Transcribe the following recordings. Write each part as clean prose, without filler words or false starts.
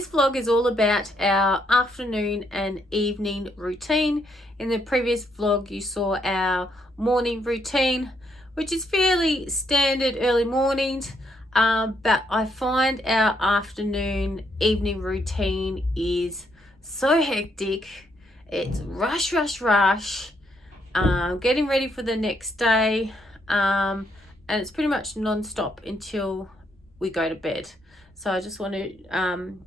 this vlog is all about our afternoon and evening routine. In the previous vlog you saw our morning routine, which is fairly standard early mornings, but I find our afternoon evening routine is so hectic. It's rush, getting ready for the next day, and it's pretty much non-stop until we go to bed. So I just want to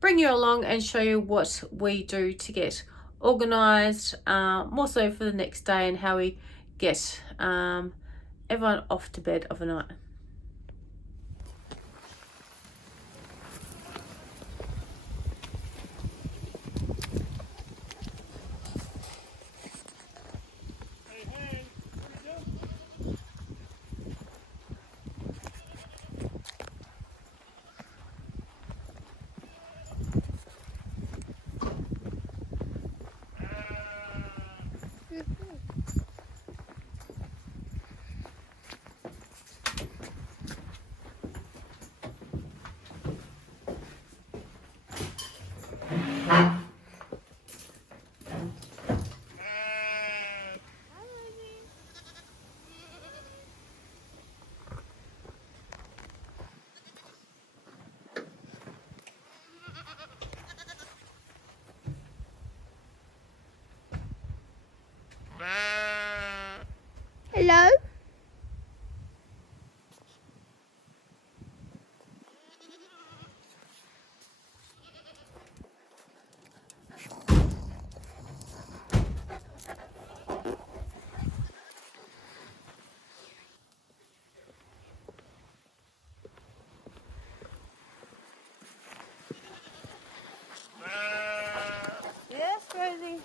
bring you along and show you what we do to get organized, more so for the next day, and how we get everyone off to bed overnight. Hello? Yes, Rosie.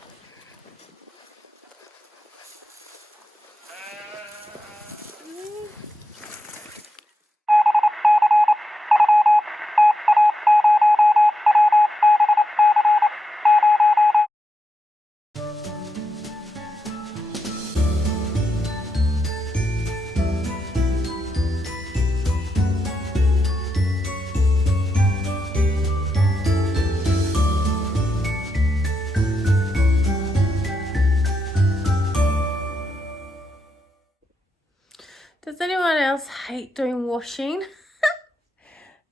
Does anyone else hate doing washing?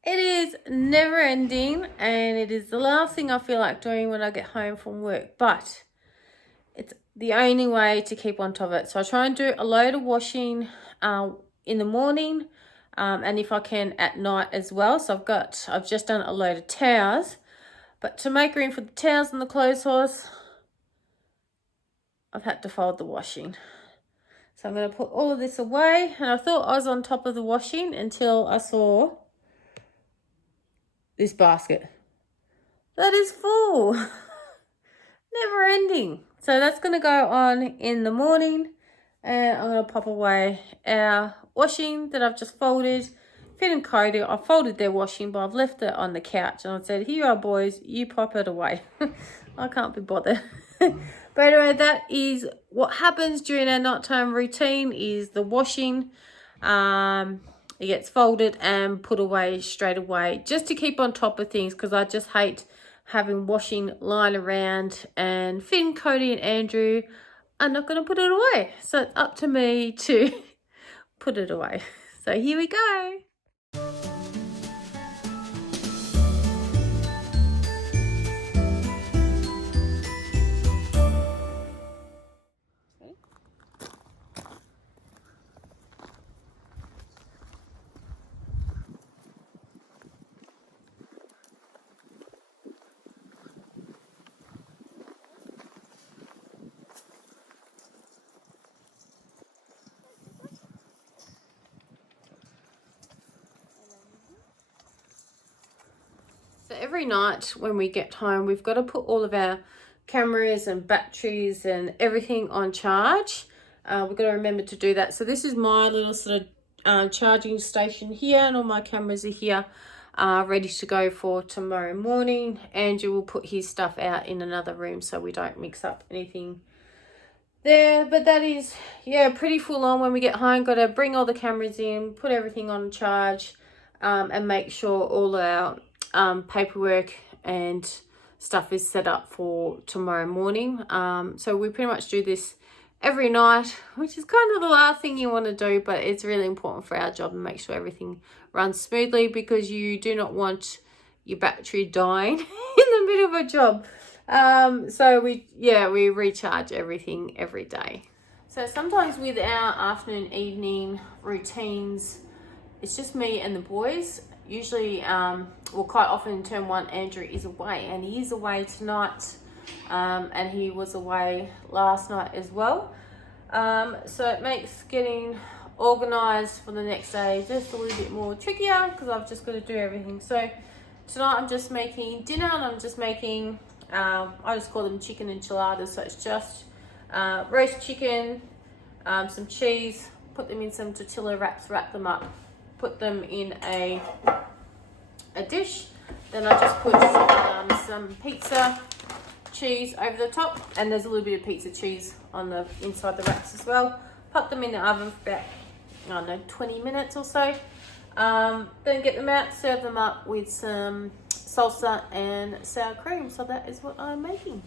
It is never ending, and it is the last thing I feel like doing when I get home from work, but it's the only way to keep on top of it. So I try and do a load of washing in the morning, and if I can at night as well. So I've just done a load of towels, but to make room for the towels and the clothes horse, I've had to fold the washing. So I'm going to put all of this away, and I thought I was on top of the washing until I saw this basket that is full. Never ending. So that's going to go on in the morning, and I'm going to pop away our washing that I've just folded. Finn and Cody, I folded their washing, but I've left it on the couch, and I said, here you are, boys, you pop it away. I can't be bothered. But anyway, that is what happens during our nighttime routine, is the washing. It gets folded and put away straight away, just to keep on top of things, because I just hate having washing lying around, and Finn, Cody and Andrew are not going to put it away. So it's up to me to put it away. So here we go. So every night when we get home, we've got to put all of our cameras and batteries and everything on charge. We've got to remember to do that. So this is my little sort of charging station here, and all my cameras are here, ready to go for tomorrow morning. Andrew will put his stuff out in another room so we don't mix up anything there. But that is, yeah, pretty full on when we get home. Got to bring all the cameras in, put everything on charge, and make sure all our paperwork and stuff is set up for tomorrow morning. So we pretty much do this every night, which is kind of the last thing you want to do, but it's really important for our job and make sure everything runs smoothly, because you do not want your battery dying in the middle of a job. So we recharge everything every day. So sometimes with our afternoon, evening routines, it's just me and the boys. Usually, quite often in term one, Andrew is away, and he is away tonight, and he was away last night as well. So it makes getting organised for the next day just a little bit more trickier, because I've just got to do everything. So tonight I'm just making dinner, and I'm just making, I just call them chicken enchiladas. So it's just roast chicken, some cheese, put them in some tortilla wraps, wrap them up, put them in a dish. Then I just put some pizza cheese over the top, and there's a little bit of pizza cheese on the inside the wraps as well. Pop them in the oven for about, I don't know, 20 minutes or so. Then get them out, serve them up with some salsa and sour cream. So that is what I'm making.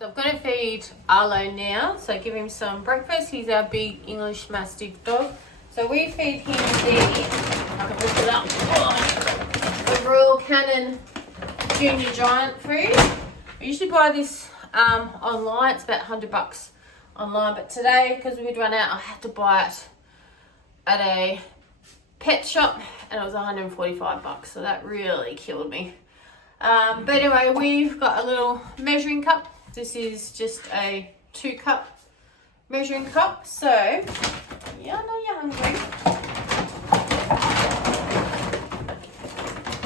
So I'm going to feed Arlo now. So give him some breakfast. He's our big English Mastiff dog. So we feed him I can lift it up, the Royal Canin Junior Giant food. I usually buy this online. It's about $100 online. But today, because we'd run out, I had to buy it at a pet shop, and it was $145. So that really killed me. But anyway, we've got a little measuring cup. This is just a 2-cup measuring cup. So, yeah, I know you're hungry.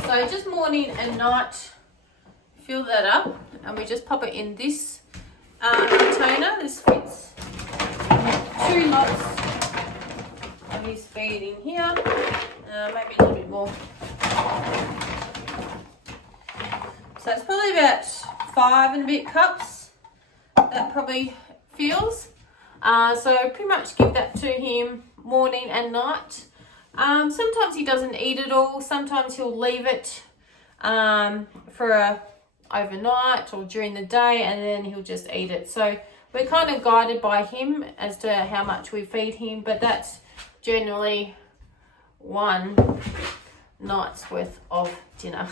So just morning and night, fill that up, and we just pop it in this container. This fits 2 lots of his feed in here, maybe a little bit more. So it's probably about 5 and a bit cups. That probably feels. So pretty much give that to him morning and night. Sometimes he doesn't eat it all. Sometimes he'll leave it for overnight or during the day, and then he'll just eat it. So we're kind of guided by him as to how much we feed him, but that's generally 1 night's worth of dinner.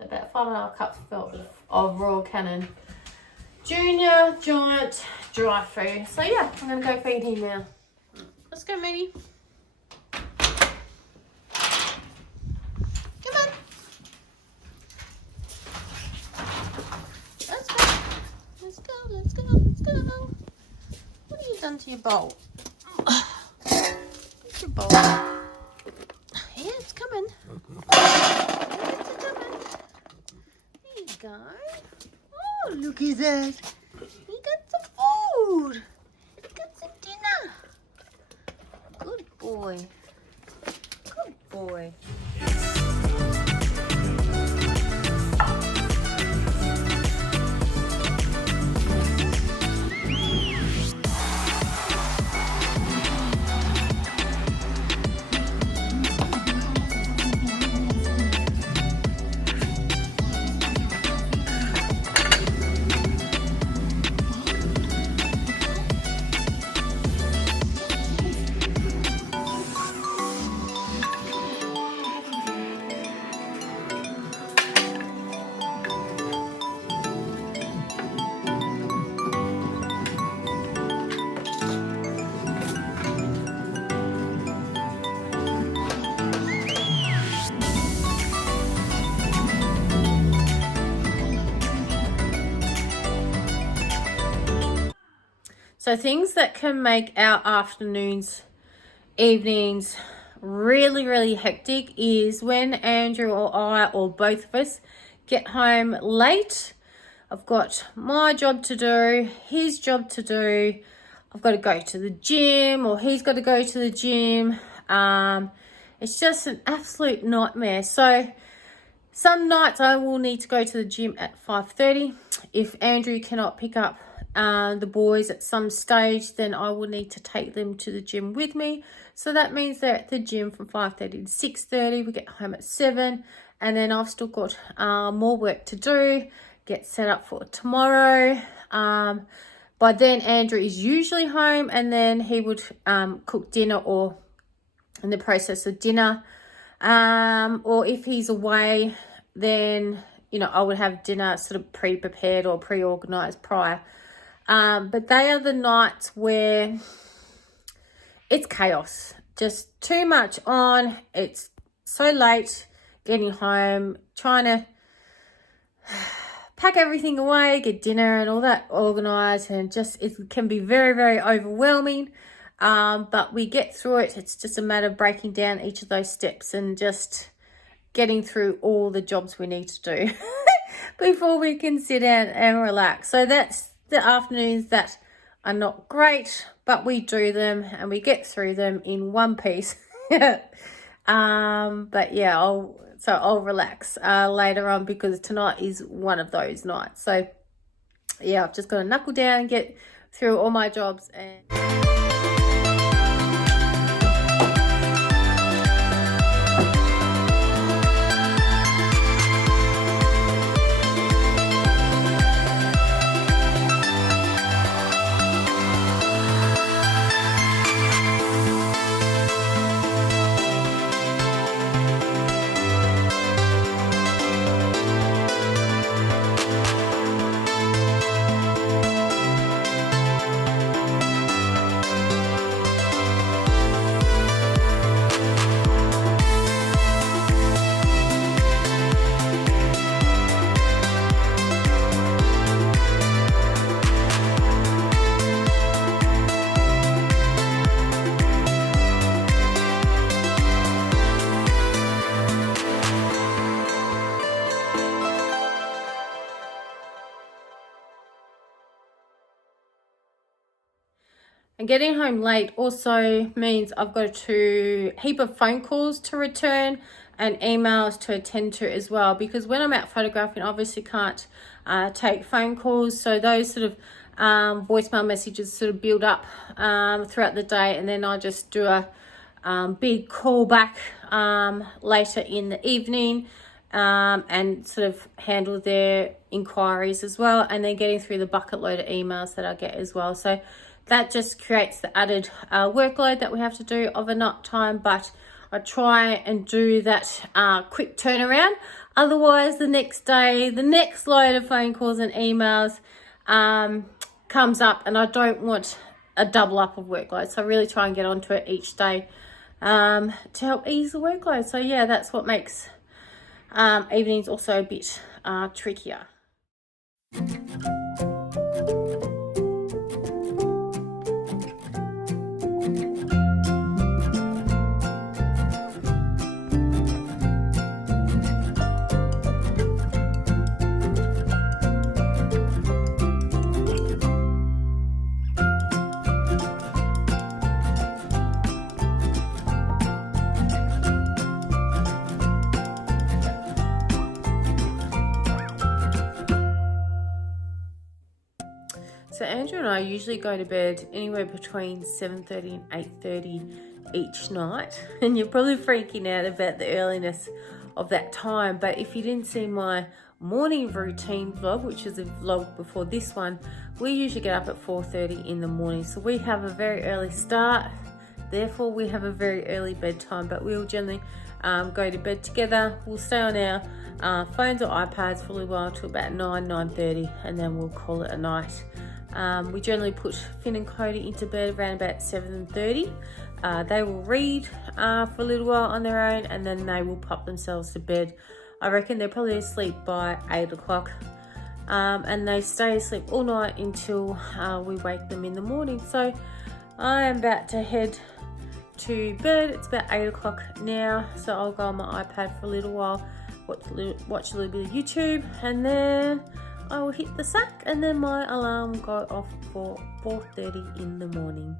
About 5.5 cups of Royal Canin Junior Giant dry food. So yeah, I'm going to go feed him now. Let's go, Maddie. Come on. Let's go. Let's go, let's go, let's go. What have you done to your bowl? Where's your bowl? Yeah, it's coming. There you go. Oh, look at that. He got some food. He got some dinner. boy. Good boy. So things that can make our afternoons, evenings really, really hectic is when Andrew or I or both of us get home late. I've got my job to do, his job to do. I've got to go to the gym or he's got to go to the gym. It's just an absolute nightmare. So some nights I will need to go to the gym at 5:30. If Andrew cannot pick up the boys at some stage, then I will need to take them to the gym with me. So that means they're at the gym from 5:30 to 6:30. We get home at 7, and then I've still got more work to do, get set up for tomorrow. By then Andrew is usually home, and then he would cook dinner or in the process of dinner. Or if he's away, then, you know, I would have dinner sort of pre-prepared or pre-organized prior. But they are the nights where it's chaos, just too much on. It's so late getting home, trying to pack everything away, get dinner and all that organized, and just it can be very, very overwhelming. But we get through it. It's just a matter of breaking down each of those steps and just getting through all the jobs we need to do before we can sit down and relax. So that's the afternoons that are not great, but we do them and we get through them in one piece. But yeah, I'll relax later on, because tonight is one of those nights. So yeah, I've just got to knuckle down and get through all my jobs. And And getting home late also means I've got a heap of phone calls to return and emails to attend to as well, because when I'm out photographing, obviously can't take phone calls. So those sort of voicemail messages sort of build up throughout the day, and then I just do a big call back later in the evening and sort of handle their inquiries as well, and then getting through the bucket load of emails that I get as well. So that just creates the added workload that we have to do of a night time, but I try and do that quick turnaround. Otherwise, the next day, the next load of phone calls and emails comes up, and I don't want a double up of workload. So I really try and get onto it each day to help ease the workload. So yeah, that's what makes evenings also a bit trickier. So Andrew and I usually go to bed anywhere between 7:30 and 8:30 each night. And you're probably freaking out about the earliness of that time. But if you didn't see my morning routine vlog, which is a vlog before this one, we usually get up at 4:30 in the morning. So we have a very early start. Therefore, we have a very early bedtime. But we'll generally go to bed together. We'll stay on our phones or iPads for a little while till about 9:30, and then we'll call it a night. We generally put Finn and Cody into bed around about 7:30. They will read for a little while on their own, and then they will pop themselves to bed. I reckon they're probably asleep by 8 o'clock, and they stay asleep all night until we wake them in the morning. So I am about to head to bed. It's about 8 o'clock now, so I'll go on my iPad for a little while, watch a little bit of YouTube, and then I will hit the sack, and then my alarm will go off for 4:30 in the morning.